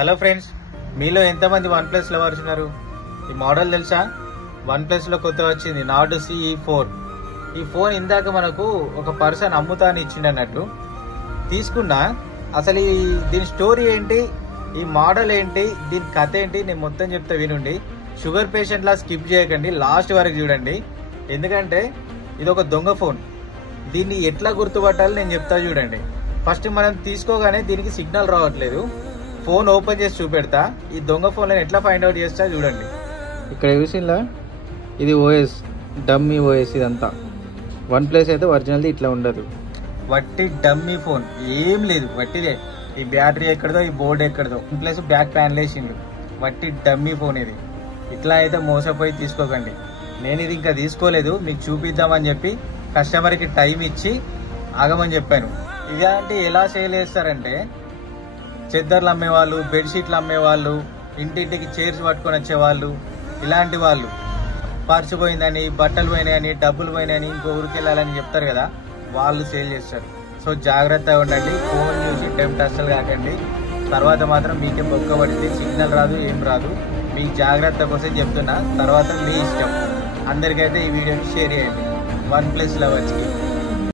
Hello friends, మీలో ఎంతమంది one plus lovers ఉన్నారు? ఈ మోడల్ తెలుసా? వన్ ప్లస్ లో కొత్త వచ్చింది నార్డ్ CE4. ఈ ఫోన్ ఇందాక మనకు ఒక పర్సన్ అమ్ముతా అని ఇచ్చిండన్నట్టు తీసుకున్నా. అసలు దీని స్టోరీ ఏంటి, ఈ మోడల్ ఏంటి, దీని కథ ఏంటి నేను మొత్తం చెప్తా వినండి. షుగర్ పేషెంట్ లా స్కిప్ చేయకండి, లాస్ట్ వరకు చూడండి. ఎందుకంటే ఇది ఒక దొంగ ఫోన్. దీన్ని ఎట్లా గుర్తుపట్టాలి నేను చెప్తా చూడండి. ఫస్ట్ మనం తీసుకోగానే దీనికి సిగ్నల్ రావట్లేదు. ఫోన్ ఓపెన్ చేసి చూపెడతా. ఈ దొంగ ఫోన్ ఎట్లా ఫైండ్ అవుట్ చేస్తా చూడండి. ఇక్కడ చూసిందా, ఇది ఓఎస్, డమ్మీ ఓఎస్. ఇదంతా వన్ ప్లస్ అయితే ఒరిజినల్ది ఇట్లా ఉండదు. వట్టి డమ్మీ ఫోన్, ఏం లేదు, వట్టిదే. ఈ బ్యాటరీ ఎక్కడదో, ఈ బోర్డు ఎక్కడదో, వన్ ప్లస్ బ్యాక్ ప్యానల్ వేసిండు. వట్టి డమ్మీ ఫోన్ ఇది. ఇట్లా అయితే మోసపోయి తీసుకోకండి. నేను ఇది ఇంకా తీసుకోలేదు, మీకు చూపిద్దామని చెప్పి కస్టమర్కి టైం ఇచ్చి ఆగమని చెప్పాను. ఇలాంటి ఎలా సేల్ చేస్తారంటే, చెద్దర్లు అమ్మేవాళ్ళు, బెడ్షీట్లు అమ్మేవాళ్ళు, ఇంటింటికి చైర్స్ పట్టుకొని వచ్చేవాళ్ళు, ఇలాంటి వాళ్ళు పర్సు పోయిందని, బట్టలు పోయినాయని, డబ్బులు పోయినాయని, ఇంకో ఊరికి వెళ్ళాలని చెప్తారు కదా, వాళ్ళు సేల్ చేస్తారు. సో జాగ్రత్తగా ఉండండి. ఫోన్ చూసి టెంప్ట్ అస్సలు కాకండి. తర్వాత మాత్రం మీకే బొక్క పడింది, సిగ్నల్ రాదు, ఏం రాదు. మీ జాగ్రత్త కోసం చెప్తున్నా. తర్వాత మీ ఇష్టం. అందరికైతే ఈ వీడియోని షేర్ చేయండి వన్ ప్లస్ లవర్స్కి.